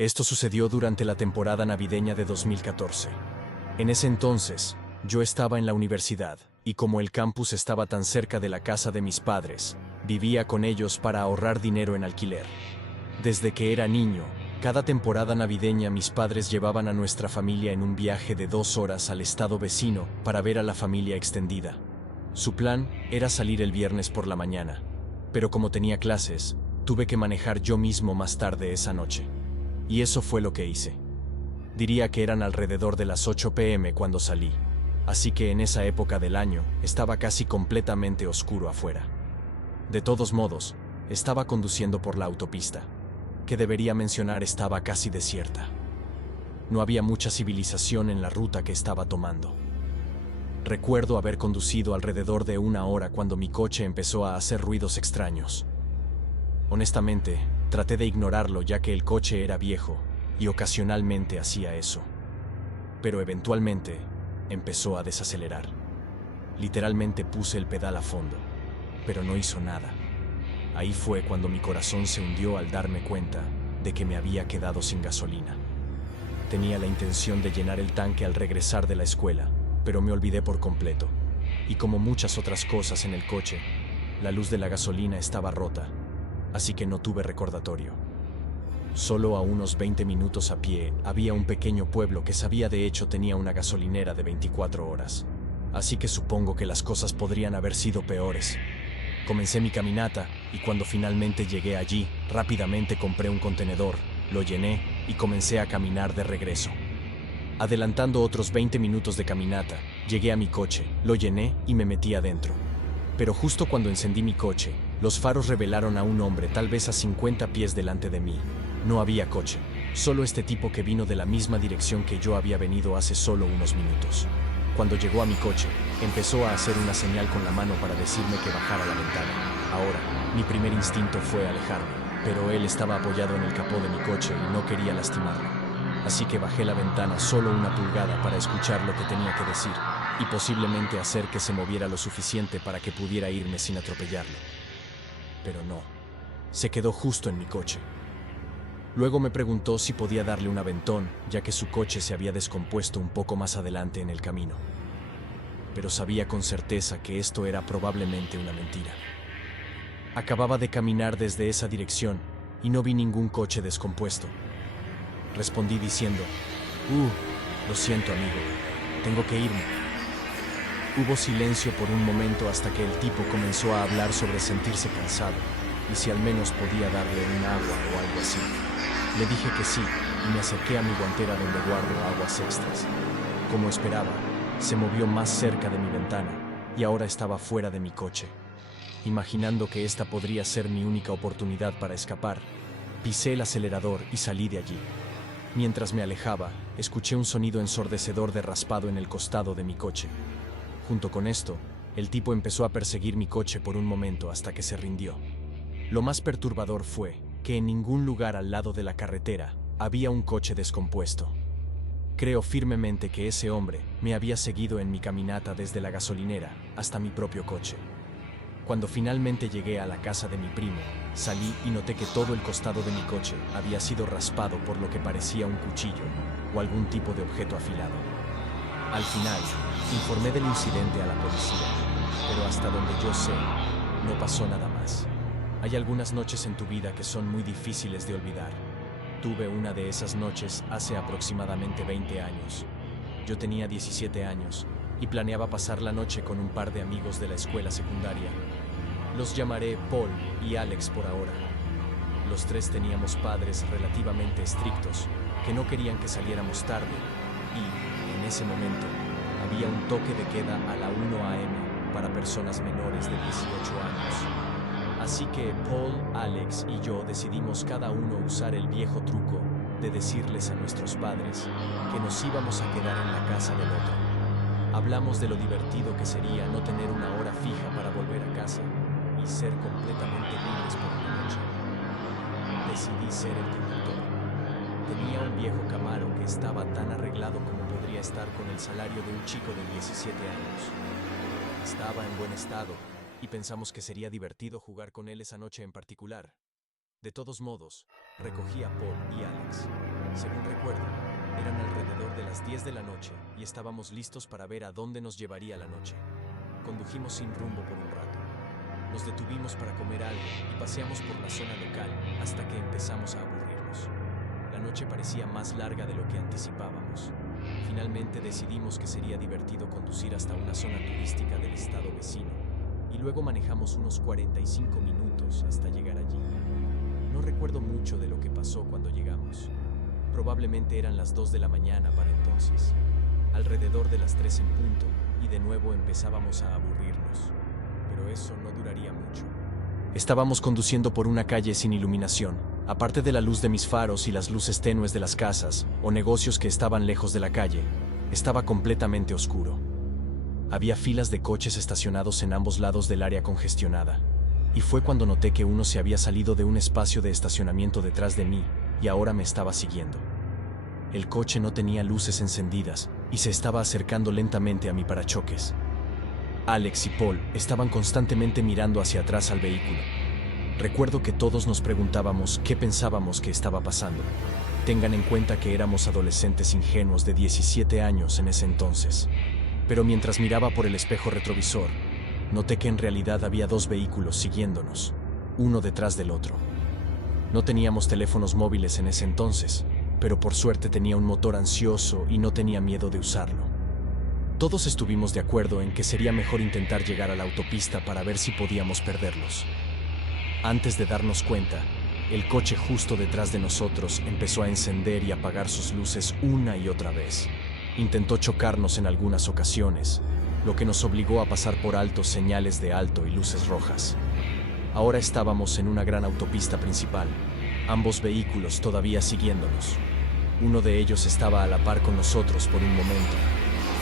Esto sucedió durante la temporada navideña de 2014. En ese entonces, yo estaba en la universidad, y como el campus estaba tan cerca de la casa de mis padres, vivía con ellos para ahorrar dinero en alquiler. Desde que era niño, cada temporada navideña mis padres llevaban a nuestra familia en un viaje de 2 horas al estado vecino para ver a la familia extendida. Su plan era salir el viernes por la mañana, pero como tenía clases, tuve que manejar yo mismo más tarde esa noche. Y eso fue lo que hice. Diría que eran alrededor de las 8 p.m. cuando salí, así que en esa época del año estaba casi completamente oscuro afuera. De todos modos, estaba conduciendo por la autopista, que debería mencionar estaba casi desierta. No había mucha civilización en la ruta que estaba tomando. Recuerdo haber conducido alrededor de 1 hora cuando mi coche empezó a hacer ruidos extraños. Honestamente, traté de ignorarlo ya que el coche era viejo y ocasionalmente hacía eso. Pero eventualmente, empezó a desacelerar. Literalmente puse el pedal a fondo, pero no hizo nada. Ahí fue cuando mi corazón se hundió al darme cuenta de que me había quedado sin gasolina. Tenía la intención de llenar el tanque al regresar de la escuela, pero me olvidé por completo. Y como muchas otras cosas en el coche, la luz de la gasolina estaba rota, así que no tuve recordatorio. Solo a unos 20 minutos a pie había un pequeño pueblo que sabía de hecho tenía una gasolinera de 24 horas. Así que supongo que las cosas podrían haber sido peores. Comencé mi caminata y cuando finalmente llegué allí, rápidamente compré un contenedor, lo llené y comencé a caminar de regreso. Adelantando otros 20 minutos de caminata, llegué a mi coche, lo llené y me metí adentro. Pero justo cuando encendí mi coche, los faros revelaron a un hombre tal vez a 50 pies delante de mí. No había coche, solo este tipo que vino de la misma dirección que yo había venido hace solo unos minutos. Cuando llegó a mi coche, empezó a hacer una señal con la mano para decirme que bajara la ventana. Ahora, mi primer instinto fue alejarme, pero él estaba apoyado en el capó de mi coche y no quería lastimarlo. Así que bajé la ventana solo 1 pulgada para escuchar lo que tenía que decir y posiblemente hacer que se moviera lo suficiente para que pudiera irme sin atropellarlo. Pero no, se quedó justo en mi coche. Luego me preguntó si podía darle un aventón, ya que su coche se había descompuesto un poco más adelante en el camino. Pero sabía con certeza que esto era probablemente una mentira. Acababa de caminar desde esa dirección y no vi ningún coche descompuesto. Respondí diciendo, lo siento amigo, tengo que irme. Hubo silencio por un momento hasta que el tipo comenzó a hablar sobre sentirse cansado y si al menos podía darle un agua o algo así. Le dije que sí y me acerqué a mi guantera donde guardo aguas extras. Como esperaba, se movió más cerca de mi ventana y ahora estaba fuera de mi coche. Imaginando que esta podría ser mi única oportunidad para escapar, pisé el acelerador y salí de allí. Mientras me alejaba, escuché un sonido ensordecedor de raspado en el costado de mi coche. Junto con esto, el tipo empezó a perseguir mi coche por un momento hasta que se rindió. Lo más perturbador fue que en ningún lugar al lado de la carretera había un coche descompuesto. Creo firmemente que ese hombre me había seguido en mi caminata desde la gasolinera hasta mi propio coche. Cuando finalmente llegué a la casa de mi primo, salí y noté que todo el costado de mi coche había sido raspado por lo que parecía un cuchillo o algún tipo de objeto afilado. Al final, informé del incidente a la policía, pero hasta donde yo sé, no pasó nada más. Hay algunas noches en tu vida que son muy difíciles de olvidar. Tuve una de esas noches hace aproximadamente 20 años. Yo tenía 17 años y planeaba pasar la noche con un par de amigos de la escuela secundaria. Los llamaré Paul y Alex por ahora. Los tres teníamos padres relativamente estrictos que no querían que saliéramos tarde y, en ese momento, había un toque de queda a la 1 a.m. para personas menores de 18 años. Así que Paul, Alex y yo decidimos cada uno usar el viejo truco de decirles a nuestros padres que nos íbamos a quedar en la casa del otro. Hablamos de lo divertido que sería no tener una hora fija para volver a casa y ser completamente libres por una noche. Decidí ser el conductor. Tenía un viejo Camaro que estaba tan arreglado como podría estar con el salario de un chico de 17 años. Estaba en buen estado y pensamos que sería divertido jugar con él esa noche en particular. De todos modos, recogí a Paul y Alex. las 10 de la noche y estábamos listos para ver a dónde nos llevaría la noche. Condujimos sin rumbo por un rato. Nos detuvimos para comer algo y paseamos por la zona local hasta que empezamos a aburrirnos. La noche parecía más larga de lo que anticipábamos. Finalmente decidimos que sería divertido conducir hasta una zona turística del estado vecino, y luego manejamos unos 45 minutos hasta llegar allí. No recuerdo mucho de lo que pasó cuando llegamos. Probablemente eran las 2 de la mañana para entonces. Alrededor de las 3 en punto, y de nuevo empezábamos a aburrirnos. Pero eso no duraría mucho. Estábamos conduciendo por una calle sin iluminación. Aparte de la luz de mis faros y las luces tenues de las casas o negocios que estaban lejos de la calle, estaba completamente oscuro. Había filas de coches estacionados en ambos lados del área congestionada, y fue cuando noté que uno se había salido de un espacio de estacionamiento detrás de mí y ahora me estaba siguiendo. El coche no tenía luces encendidas y se estaba acercando lentamente a mi parachoques. Alex y Paul estaban constantemente mirando hacia atrás al vehículo. Recuerdo que todos nos preguntábamos qué pensábamos que estaba pasando. Tengan en cuenta que éramos adolescentes ingenuos de 17 años en ese entonces. Pero mientras miraba por el espejo retrovisor, noté que en realidad había dos vehículos siguiéndonos, uno detrás del otro. No teníamos teléfonos móviles en ese entonces, pero por suerte tenía un motor ansioso y no tenía miedo de usarlo. Todos estuvimos de acuerdo en que sería mejor intentar llegar a la autopista para ver si podíamos perderlos. Antes de darnos cuenta, el coche justo detrás de nosotros empezó a encender y apagar sus luces una y otra vez. Intentó chocarnos en algunas ocasiones, lo que nos obligó a pasar por alto señales de alto y luces rojas. Ahora estábamos en una gran autopista principal, ambos vehículos todavía siguiéndonos. Uno de ellos estaba a la par con nosotros por un momento,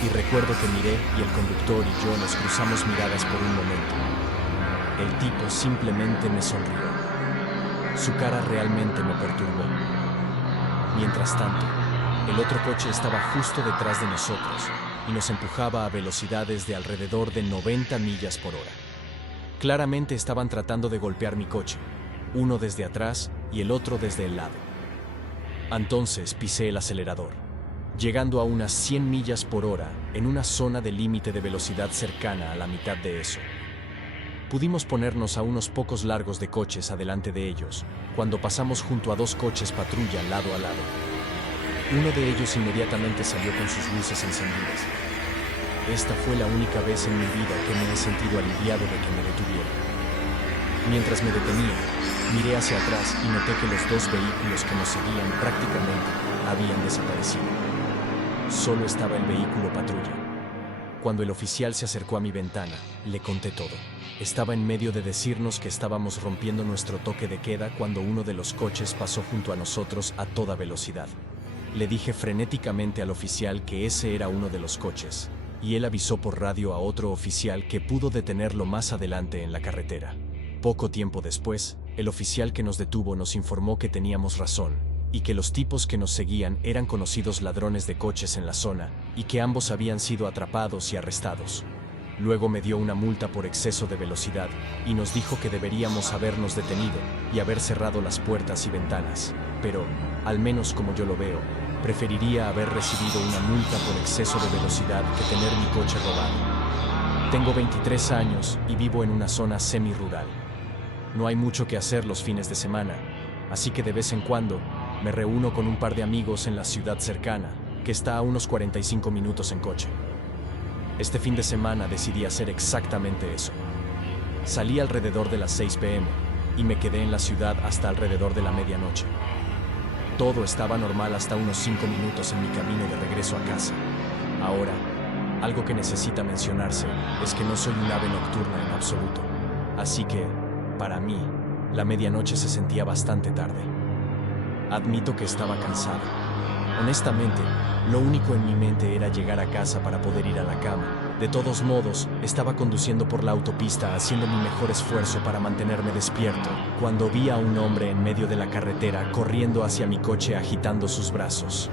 y recuerdo que miré y el conductor y yo nos cruzamos miradas por un momento. El tipo simplemente me sonrió. Su cara realmente me perturbó. Mientras tanto, el otro coche estaba justo detrás de nosotros y nos empujaba a velocidades de alrededor de 90 millas por hora. Claramente estaban tratando de golpear mi coche, uno desde atrás y el otro desde el lado. Entonces pisé el acelerador, llegando a unas 100 millas por hora en una zona de límite de velocidad cercana a la mitad de eso. Pudimos ponernos a unos pocos largos de coches adelante de ellos, cuando pasamos junto a dos coches patrulla lado a lado. Uno de ellos inmediatamente salió con sus luces encendidas. Esta fue la única vez en mi vida que me he sentido aliviado de que me detuvieran. Mientras me detenía, miré hacia atrás y noté que los dos vehículos que nos seguían prácticamente habían desaparecido. Solo estaba el vehículo patrulla. Cuando el oficial se acercó a mi ventana, le conté todo. Estaba en medio de decirnos que estábamos rompiendo nuestro toque de queda cuando uno de los coches pasó junto a nosotros a toda velocidad. Le dije frenéticamente al oficial que ese era uno de los coches, y él avisó por radio a otro oficial que pudo detenerlo más adelante en la carretera. Poco tiempo después, el oficial que nos detuvo nos informó que teníamos razón, y que los tipos que nos seguían eran conocidos ladrones de coches en la zona, y que ambos habían sido atrapados y arrestados. Luego me dio una multa por exceso de velocidad, y nos dijo que deberíamos habernos detenido y haber cerrado las puertas y ventanas, pero, al menos como yo lo veo, preferiría haber recibido una multa por exceso de velocidad que tener mi coche robado. Tengo 23 años y vivo en una zona semi-rural. No hay mucho que hacer los fines de semana, así que de vez en cuando me reúno con un par de amigos en la ciudad cercana, que está a unos 45 minutos en coche. Este fin de semana decidí hacer exactamente eso. Salí alrededor de las 6 p.m. y me quedé en la ciudad hasta alrededor de la medianoche. Todo estaba normal hasta unos 5 minutos en mi camino de regreso a casa. Ahora, algo que necesita mencionarse es que no soy un ave nocturna en absoluto. Así que, para mí, la medianoche se sentía bastante tarde. Admito que estaba cansado. Honestamente, lo único en mi mente era llegar a casa para poder ir a la cama. De todos modos, estaba conduciendo por la autopista haciendo mi mejor esfuerzo para mantenerme despierto, cuando vi a un hombre en medio de la carretera corriendo hacia mi coche agitando sus brazos.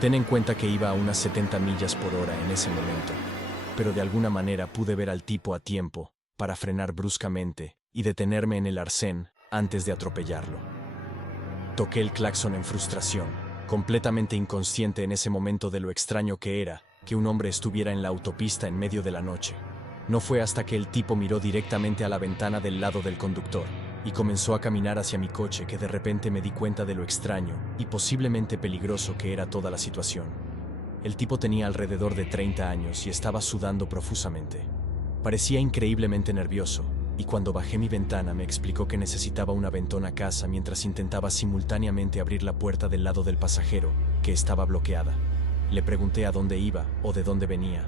Ten en cuenta que iba a unas 70 millas por hora en ese momento, pero de alguna manera pude ver al tipo a tiempo para frenar bruscamente y detenerme en el arcén antes de atropellarlo. Toqué el claxon en frustración, completamente inconsciente en ese momento de lo extraño que era que un hombre estuviera en la autopista en medio de la noche. No fue hasta que el tipo miró directamente a la ventana del lado del conductor y comenzó a caminar hacia mi coche que de repente me di cuenta de lo extraño y posiblemente peligroso que era toda la situación. El tipo tenía alrededor de 30 años y estaba sudando profusamente. Parecía increíblemente nervioso, y cuando bajé mi ventana me explicó que necesitaba un aventón a casa mientras intentaba simultáneamente abrir la puerta del lado del pasajero, que estaba bloqueada. Le pregunté a dónde iba o de dónde venía,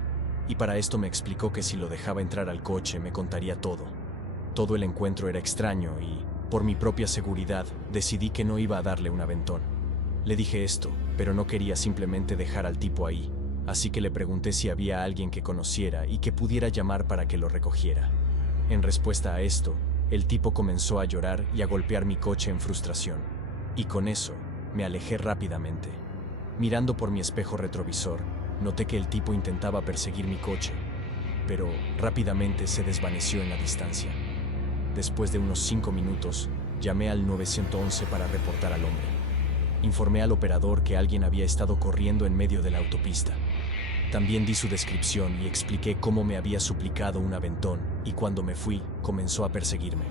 y para esto me explicó que si lo dejaba entrar al coche me contaría todo. Todo el encuentro era extraño y, por mi propia seguridad, decidí que no iba a darle un aventón. Le dije esto, pero no quería simplemente dejar al tipo ahí, así que le pregunté si había alguien que conociera y que pudiera llamar para que lo recogiera. En respuesta a esto, el tipo comenzó a llorar y a golpear mi coche en frustración, y con eso me alejé rápidamente. Mirando por mi espejo retrovisor, noté que el tipo intentaba perseguir mi coche, pero rápidamente se desvaneció en la distancia. Después de unos 5 minutos, llamé al 911 para reportar al hombre. Informé al operador que alguien había estado corriendo en medio de la autopista. También di su descripción y expliqué cómo me había suplicado un aventón y cuando me fui, comenzó a perseguirme.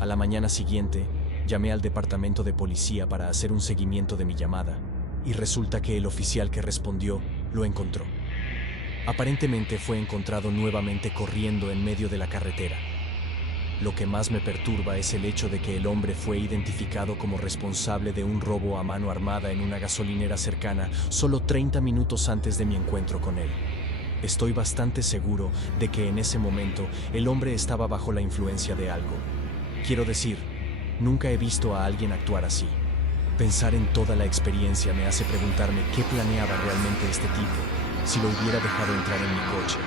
A la mañana siguiente, llamé al departamento de policía para hacer un seguimiento de mi llamada y resulta que el oficial que respondió lo encontró. Aparentemente fue encontrado nuevamente corriendo en medio de la carretera. Lo que más me perturba es el hecho de que el hombre fue identificado como responsable de un robo a mano armada en una gasolinera cercana solo 30 minutos antes de mi encuentro con él. Estoy bastante seguro de que en ese momento el hombre estaba bajo la influencia de algo. Quiero decir, nunca he visto a alguien actuar así. Pensar en toda la experiencia me hace preguntarme qué planeaba realmente este tipo si lo hubiera dejado entrar en mi coche,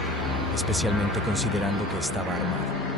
especialmente considerando que estaba armado.